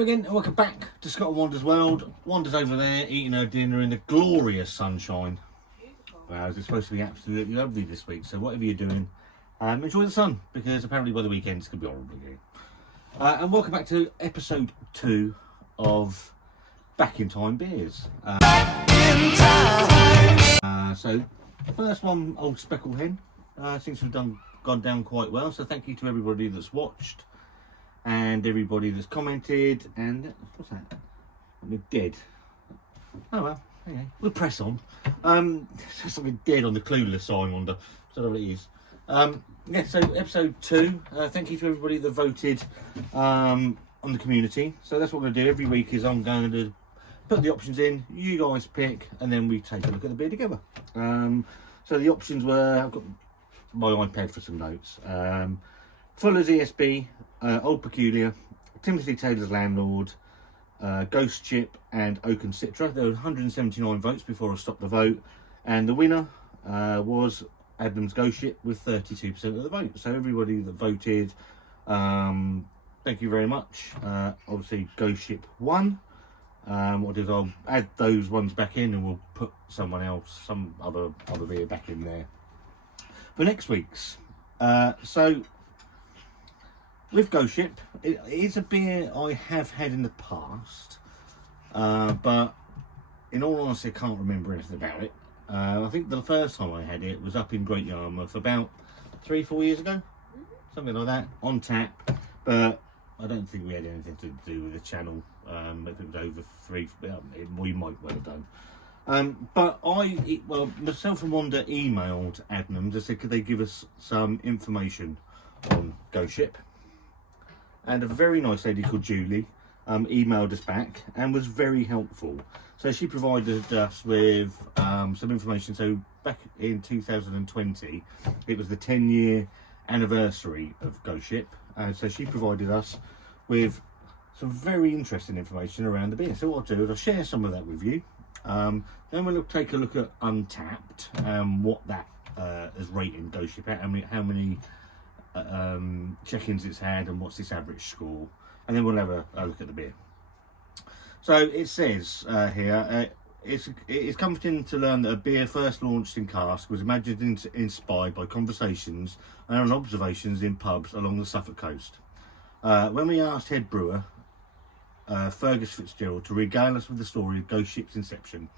Hello again, and welcome back to Scott and Wanda's World. Wanda's over there eating her dinner in the glorious sunshine. Whereas it's supposed to be absolutely lovely this week, so whatever you're doing, enjoy the sun, because apparently by the weekend it's going to be horrible again. And welcome back to episode 2 of Back in Time Beers. So, the first one, Old Speckled Hen, seems to have gone down quite well, so thank you to everybody that's watched. And everybody that's commented, and what's that? I'm dead. Oh well, okay. We'll press on. There's something dead on the clueless sign, Wanda. So what it is. Yeah, so episode 2. Thank you to everybody that voted on the community. So that's what we're going to do every week. Is I'm going to put the options in. You guys pick, and then we take a look at the beer together. So the options were, I've got my iPad for some notes. Fuller's ESB. Old Peculiar, Timothy Taylor's Landlord, Ghost Chip, and Oak and Citra. There were 179 votes before I stopped the vote, and the winner was Adnams Ghost Ship with 32% of the vote. So everybody that voted, thank you very much. Obviously Ghost Ship won. What I'll do is I'll add those ones back in, and we'll put someone else, some other beer back in there for next week's. So with Ghost Ship, it is a beer I have had in the past, but in all honesty I can't remember anything about it. I think the first time I had it was up in Great Yarmouth about 3-4 years ago, something like that, on tap, but I don't think we had anything to do with the channel. If it was over 3, we might well have done. But myself and Wanda emailed Adnams and said could they give us some information on Ghost Ship. And a very nice lady called Julie emailed us back and was very helpful. So she provided us with some information. So back in 2020, it was the 10-year anniversary of Ghost Ship. So she provided us with some very interesting information around the beer. So what I'll do is I'll share some of that with you. Then we'll take a look at Untapped and what that is rating Ghost Ship at. How many check-ins it's had and what's its average score, and then we'll have a look at the beer. So it says here it's comforting to learn that a beer first launched in cask was imagined and inspired by conversations and observations in pubs along the Suffolk coast. When we asked head brewer Fergus Fitzgerald to regale us with the story of Ghost Ship's inception,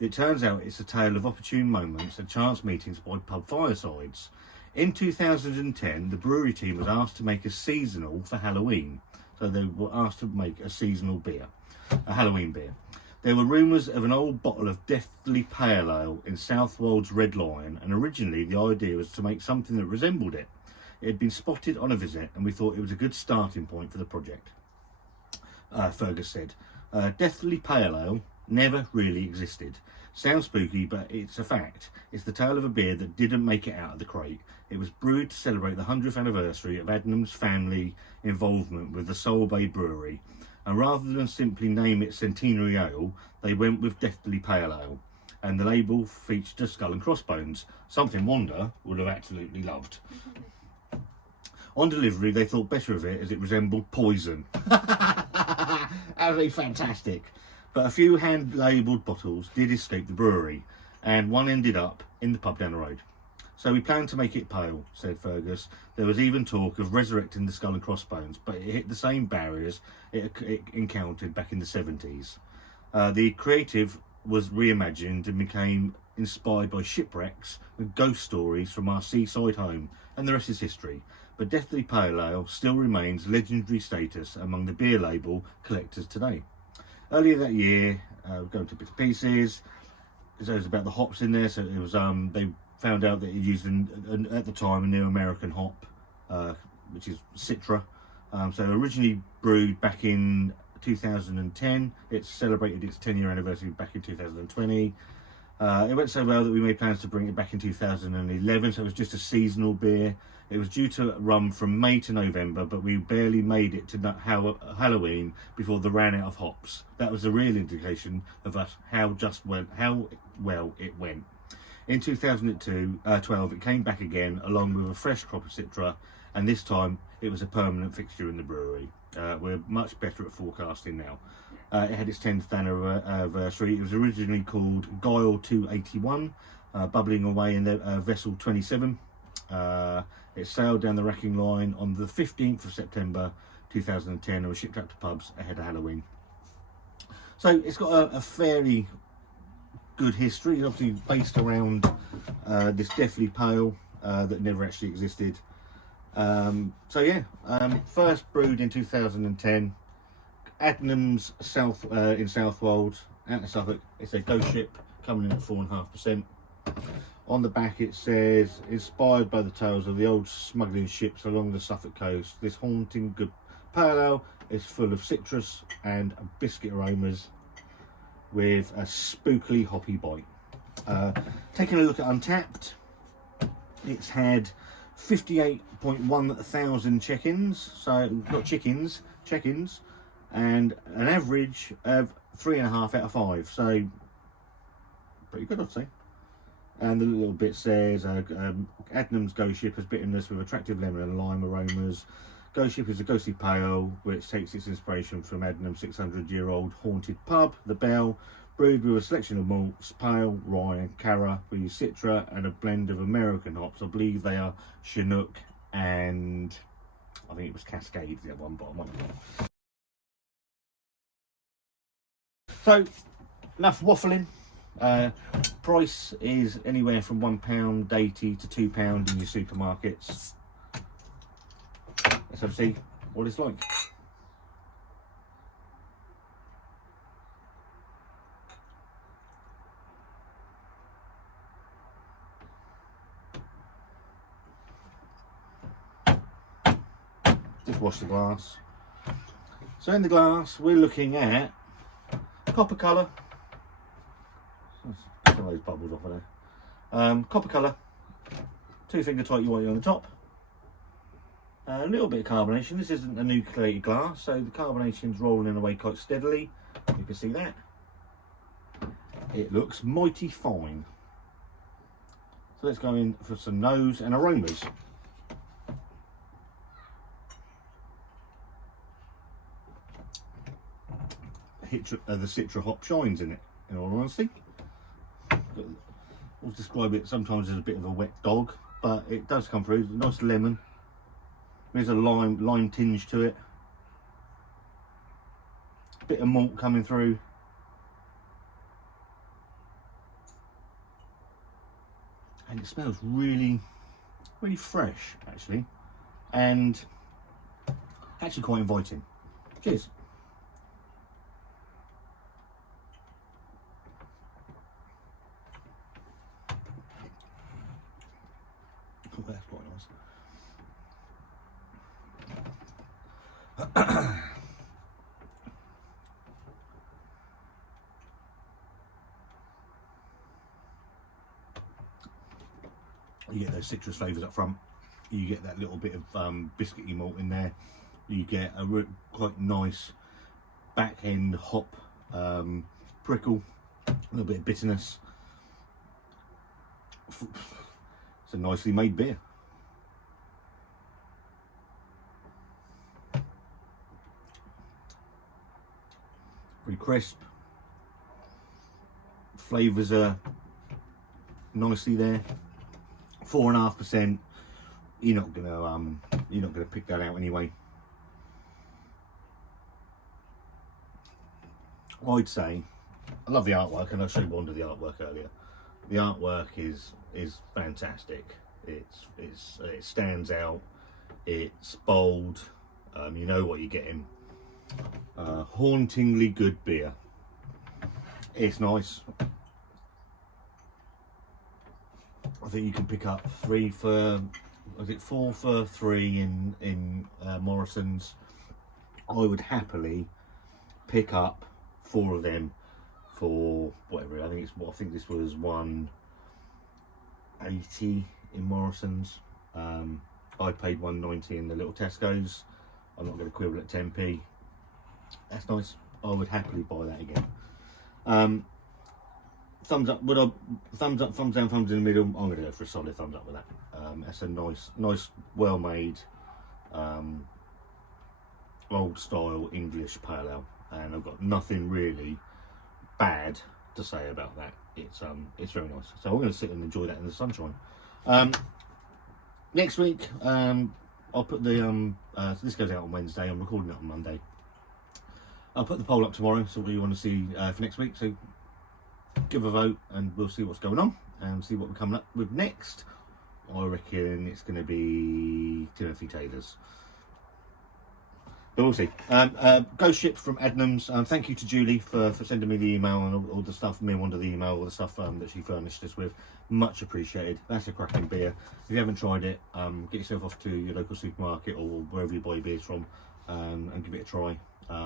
it turns out it's a tale of opportune moments and chance meetings by pub firesides. In 2010, the brewery team was asked to make a seasonal for Halloween. So they were asked to make a seasonal beer, a Halloween beer. There were rumours of an old bottle of Deathly Pale Ale in Southwold's Red Lion, and originally the idea was to make something that resembled it. It had been spotted on a visit, and we thought it was a good starting point for the project. Fergus said, Deathly Pale Ale never really existed. Sounds spooky, but it's a fact. It's the tale of a beer that didn't make it out of the crate. It was brewed to celebrate the 100th anniversary of Adnams' family involvement with the Soul Bay Brewery. And rather than simply name it Centenary Ale, they went with Deathly Pale Ale. And the label featured a skull and crossbones, something Wanda would have absolutely loved. On delivery, they thought better of it as it resembled poison. Absolutely fantastic. But a few hand-labelled bottles did escape the brewery, and one ended up in the pub down the road. So we planned to make it pale, said Fergus. There was even talk of resurrecting the skull and crossbones, but it hit the same barriers it encountered back in the 70s. The creative was reimagined and became inspired by shipwrecks and ghost stories from our seaside home, and the rest is history. But Deathly Pale Ale still remains legendary status among the beer label collectors today. Earlier that year, we're going to bits and pieces. So it was about the hops in there. So it was they found out that it used at the time a new American hop, which is Citra. So originally brewed back in 2010, it celebrated its 10-year anniversary back in 2020. It went so well that we made plans to bring it back in 2011. So it was just a seasonal beer. It was due to run from May to November, but we barely made it to Halloween before they ran out of hops. That was a real indication of us how well it went. In 2012, it came back again along with a fresh crop of Citra, and this time it was a permanent fixture in the brewery. We're much better at forecasting now. It had its 10th anniversary. It was originally called Guile 281, bubbling away in the vessel 27. It sailed down the racking line on the 15th of September 2010 and was shipped out to pubs ahead of Halloween. So it's got a fairly good history. It's obviously based around this Deathly Pale that never actually existed. So yeah, first brewed in 2010. Adnams in Southwold, out of Suffolk. It's a ghost ship coming in at 4.5%. On the back it says, inspired by the tales of the old smuggling ships along the Suffolk coast, this haunting good pale ale is full of citrus and biscuit aromas with a spookily hoppy bite. Taking a look at Untapped, it's had 58.1 thousand check-ins, so not chickens, check-ins, and an average of 3.5 out of 5, so pretty good, I'd say. And the little bit says, Adnams Ghost Ship has bitterness with attractive lemon and lime aromas. Ghost Ship is a ghostly pale which takes its inspiration from Adnams' 600-year-old haunted pub, The Bell, brewed with a selection of malts, pale, rye and cara. We use Citra and a blend of American hops. I believe they are Chinook and I think it was Cascade, the other one, but I'm not sure. So, enough waffling. Price is anywhere from £1.80 to £2 in your supermarkets. Let's have a see what it's like. Just wash the glass. So in the glass we're looking at copper colour. Some of those bubbles off of there. Copper colour, 2-finger tight white on the top. A little bit of carbonation. This isn't a nucleated glass, so the carbonation's rolling away quite steadily. You can see that. It looks mighty fine. So let's go in for some nose and aromas. The Citra hop shines in it, in all honesty. I'll describe it sometimes as a bit of a wet dog, but it does come through. Nice lemon. There's a lime tinge to it. Bit of malt coming through. And it smells really, really fresh, actually. And actually quite inviting. Cheers. Oh, that's quite nice. You get those citrus flavours up front. You get that little bit of biscuity malt in there. You get a quite nice back end hop prickle, a little bit of bitterness. It's a nicely made beer. Pretty crisp. Flavours are nicely there. 4.5%. You're not gonna pick that out anyway. I'd say I love the artwork, and I showed you the artwork earlier. The artwork is fantastic. It stands out. It's bold. You know what you're getting. Hauntingly good beer. It's nice. I think you can pick up 4 for 3 in Morrison's. I would happily pick up 4 of them for whatever. I think this was £1.80 in Morrison's. I paid £1.90 in the little Tesco's. I'm not going to quibble at 10p. That's nice. I would happily buy that again. Thumbs up. Thumbs up, thumbs down, thumbs in the middle. I'm going to go for a solid thumbs up with that. That's a nice, well made old style English pale ale, and I've got nothing really bad to say about that. It's very nice. So I'm going to sit and enjoy that in the sunshine. Next week, I'll put the so this goes out on Wednesday. I'm recording it on Monday. I'll put the poll up tomorrow. So what you want to see for next week. So give a vote, and we'll see what's going on and see what we're coming up with next. I reckon it's going to be Timothy Taylor's. But we'll see. Ghost Ship from Adnams. Thank you to Julie for sending me the email and all the stuff. Me and Wanda the email, all the stuff that she furnished us with. Much appreciated. That's a cracking beer. If you haven't tried it, get yourself off to your local supermarket or wherever you buy your beers from, and give it a try.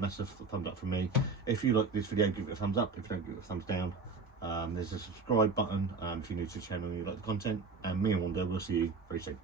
That's a thumbs up from me. If you like this video, give it a thumbs up. If you don't, give it a thumbs down. There's a subscribe button if you're new to the channel and you like the content. And me and Wanda, we'll see you very soon.